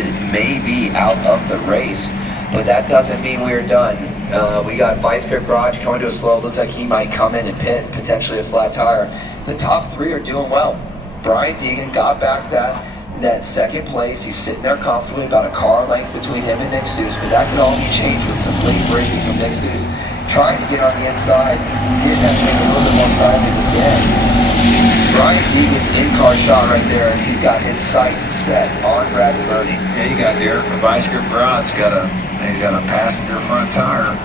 he may be out of the race, but that doesn't mean we're done. We got Vice Grip Garage coming to a slow. Looks like he might come in and pit, potentially a flat tire. The top three are doing well. Brian Deegan got back that second place. He's sitting there comfortably, about a car length between him and Nick Seuss, but that could all be changed with some late braking from Nick Seuss, trying to get on the inside, getting that thing a little bit more sideways again. Brian Deegan in-car shot right there as he's got his sights set on Brad DeBerti. Yeah, you got Derek from Vice Grip Garage. He's got a passenger front tire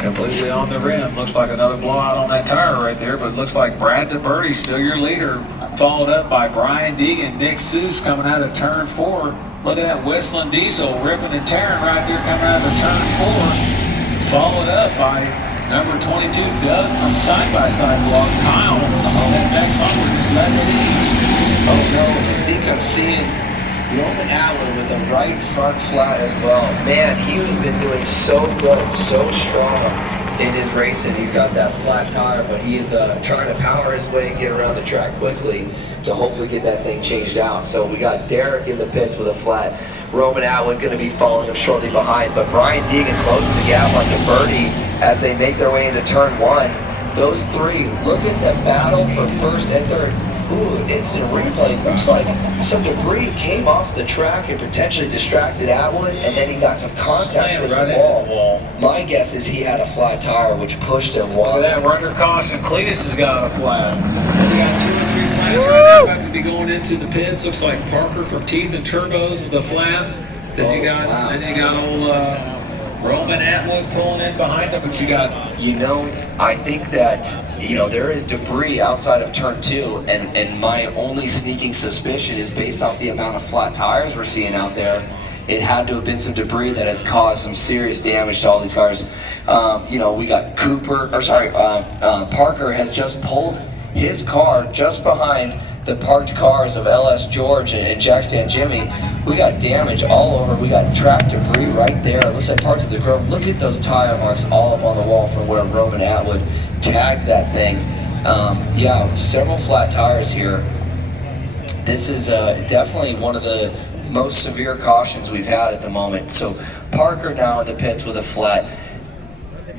completely on the rim. Looks like another blowout on that tire right there, but it looks like Brad DeBerti still your leader, followed up by Brian Deegan. Nick Seuss coming out of turn 4. Look at that whistling diesel ripping and tearing right there coming out of turn 4. Followed up by number 22, Doug from side-by-side block. Kyle on that back bumper just letting it in. Oh no, I think I'm seeing Roman Atwood with a right front flat as well. Man, he has been doing so good, so strong in his racing. He's got that flat tire, but he is trying to power his way and get around the track quickly to hopefully get that thing changed out. So we got Derek in the pits with a flat. Roman Atwood going to be following him shortly behind, but Brian Deegan closing the gap on DeBerti as they make their way into turn 1. Those three, look at the battle for first and third. Ooh, instant replay. Looks like some debris came off the track and potentially distracted Atwood, and then he got some contact with the wall. My guess is he had a flat tire, which pushed him wide. Look at that, we're under caution. Cleetus has got a flat. We got 2 or 3 flats right now about to be going into the pits. Looks like Parker from Teeth and Turbos with a flat. Then you got old Roman Atwood pulling in behind him, but you got... You know, I think that, there is debris outside of turn 2, and my only sneaking suspicion is based off the amount of flat tires we're seeing out there. It had to have been some debris that has caused some serious damage to all these cars. We got Parker has just pulled his car just behind the parked cars of LS George and Jackstand Jimmy. We got damage all over. We got track debris right there. It looks like parts of the Grove. Look at those tire marks all up on the wall from where Roman Atwood tagged that thing. Several flat tires here. This is definitely one of the most severe cautions we've had at the moment. So Parker now in the pits with a flat.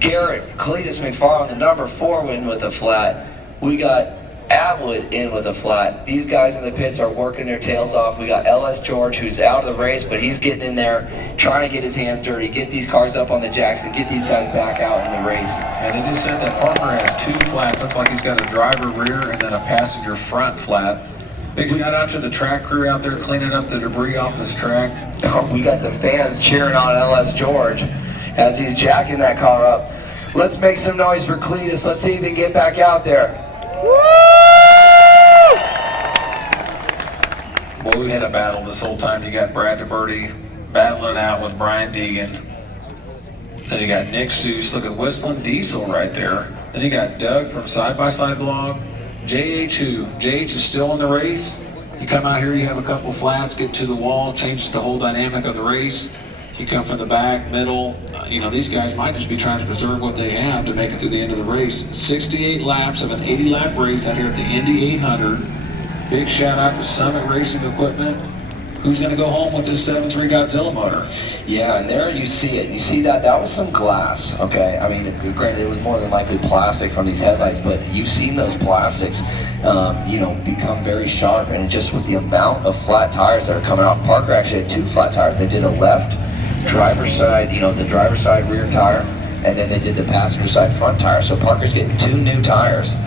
Garrett, Cleetus McFarland, the number 4 win with a flat. We got Atwood in with a flat. These guys in the pits are working their tails off. We got LS George, who's out of the race, but he's getting in there, trying to get his hands dirty, get these cars up on the jacks, and get these guys back out in the race. And they just said that Parker has 2 flats. Looks like he's got a driver rear and then a passenger front flat. Big shout out to the track crew out there cleaning up the debris off this track. We got the fans cheering on LS George as he's jacking that car up. Let's make some noise for Cleetus. Let's see if he can get back out there. Well, we had a battle this whole time. You got Brad DeBerti battling out with Brian Deegan. Then you got Nick Seuss, look at Whistling Diesel right there. Then you got Doug from Side-by-Side Blog. JH is still in the race. You come out here, you have a couple flats, get to the wall, changes the whole dynamic of the race. You come from the back, middle. These guys might just be trying to preserve what they have to make it to the end of the race. 68 laps of an 80-lap race out here at the Indy 800. Big shout out to Summit Racing Equipment. Who's going to go home with this 7.3 Godzilla motor? Yeah, and there you see it. You see that was some glass, okay? I mean, granted, it was more than likely plastic from these headlights, but you've seen those plastics, become very sharp, and just with the amount of flat tires that are coming off. Parker actually had 2 flat tires. They did a left driver's side, the driver's side rear tire, and then they did the passenger side front tire. So Parker's getting 2 new tires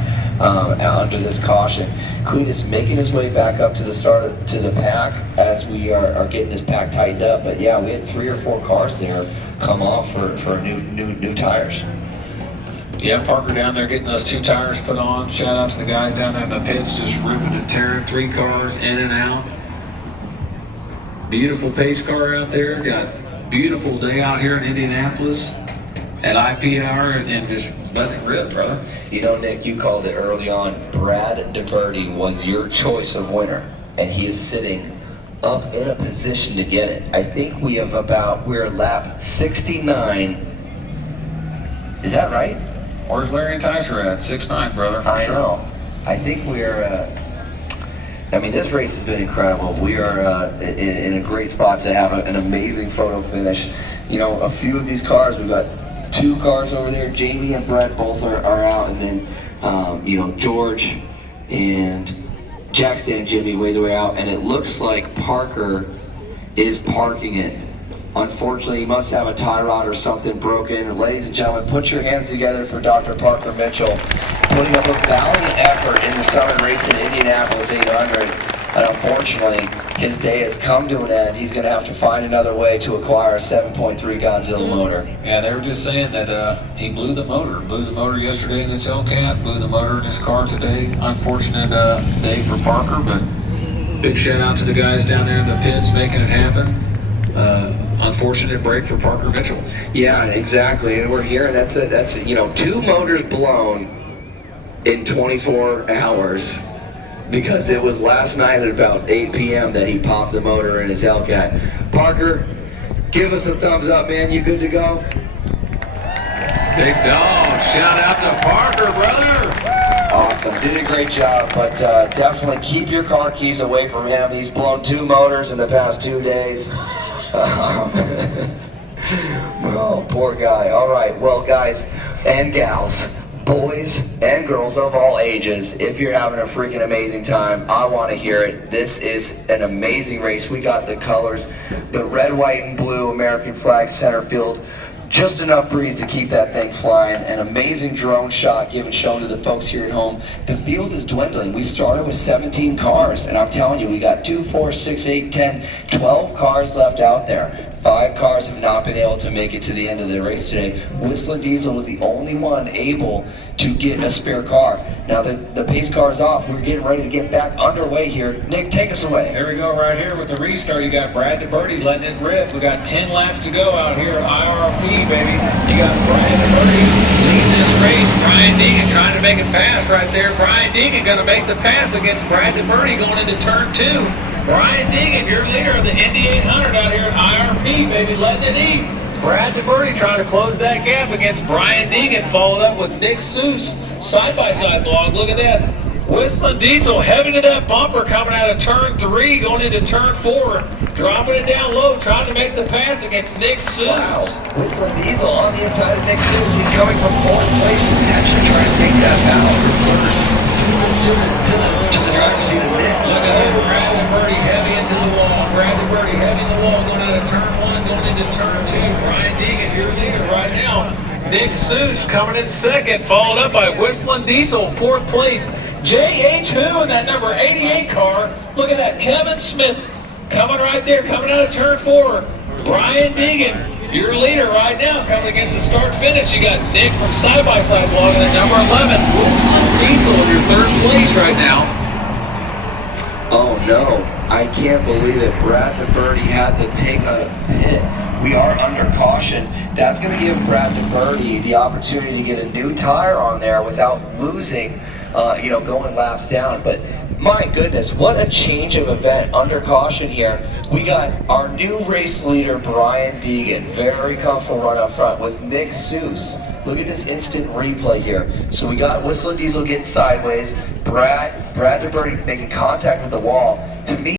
under this caution. Cleetus making his way back up to the pack as we are getting this pack tightened up. But yeah, we had 3 or 4 cars there come off for new tires. Yeah, Parker down there getting those 2 tires put on. Shout out to the guys down there in the pits just ripping and tearing 3 cars in and out. Beautiful pace car out there. Got beautiful day out here in Indianapolis at IPR and just letting it rip, brother. Nick, you called it early on. Brad DeBerti was your choice of winner, and he is sitting up in a position to get it. I think we're at lap 69. Is that right? Where's Larry and Tyser at? 6'9", brother, for I sure. know. I think we're I mean, this race has been incredible. We are in a great spot to have an amazing photo finish. You know, a few of these cars, we've got 2 cars over there. Jamie and Brett both are out, and then, you know, George and Jackson and Jimmy way the way out, and it looks like Parker is parking it. Unfortunately, he must have a tie rod or something broken. Ladies and gentlemen, put your hands together for Dr. Parker Mitchell, putting up a valiant effort in the summer race in Indianapolis 800. And unfortunately, his day has come to an end. He's going to have to find another way to acquire a 7.3 Godzilla motor. Yeah, they were just saying that he blew the motor yesterday in his Hellcat, blew the motor in his car today. Unfortunate day for Parker, but big shout out to the guys down there in the pits making it happen. Unfortunate break for Parker Mitchell. Yeah, exactly. And we're here, and that's you know, 2 motors blown in 24 hours because it was last night at about 8 p.m. that he popped the motor in his Hellcat. Parker, give us a thumbs up, man. You good to go? Big dog. Shout out to Parker, brother. Awesome. Did a great job, but definitely keep your car keys away from him. He's blown 2 motors in the past 2 days. Oh, poor guy. All right, well, guys and gals, boys and girls of all ages, if you're having a freaking amazing time, I want to hear it. This is an amazing race. We got the colors, the red, white, and blue American flag center field. Just enough breeze to keep that thing flying. An amazing drone shot shown to the folks here at home. The field is dwindling. We started with 17 cars, and I'm telling you, we got 2, 4, 6, 8, 10, 12 cars left out there. 5 cars have not been able to make it to the end of the race today. Whistling Diesel was the only one able to get a spare car. Now the pace car is off. We're getting ready to get back underway here. Nick, take us away. Here we go right here with the restart. You got Brad DeBerti letting it rip. We got 10 laps to go out here at IRP, baby. You got Brian DeBerti leading this race. Brian Deegan trying to make it pass right there. Brian Deegan going to make the pass against Brad DeBerti going into turn 2. Brian Deegan, your leader of the Indy 800 out here at IRP, baby, letting it eat. Brad DeBerti trying to close that gap against Brian Deegan, followed up with Nick Seuss, side-by-side blog. Look at that. Whistling Diesel heavy to that bumper coming out of turn 3, going into turn 4, dropping it down low, trying to make the pass against Nick Seuss. Wow. Whistling Diesel on the inside of Nick Seuss. He's coming from 4th place. He's actually trying to take that battle to the driver's seat of Nick. Look at that. Brad DeBerti heavy into the wall. Brad DeBerti heavy in the wall, going out of turn 1, going into turn 2. Brian Deegan, your leader right now. Nick Seuss coming in 2nd, followed up by Whistling Diesel, 4th place. J.H. Who in that number 88 car. Look at that. Kevin Smith coming right there, coming out of turn 4. Brian Deegan, your leader right now, coming against the start-finish. You got Nick from Side-by-Side Blog in that number 11. Whistling Diesel in your 3rd place right now. Oh no, I can't believe it. Brad DeBerti had to take a pit. We are under caution. That's going to give Brad DeBerti the opportunity to get a new tire on there without losing, you know, going laps down. But my goodness, what a change of event under caution here. We got our new race leader, Brian Deegan, very comfortable run up front with Nick Seuss. Look at this instant replay here. So we got Whistling Diesel getting sideways, Brad DeBerti making contact with the wall. To me,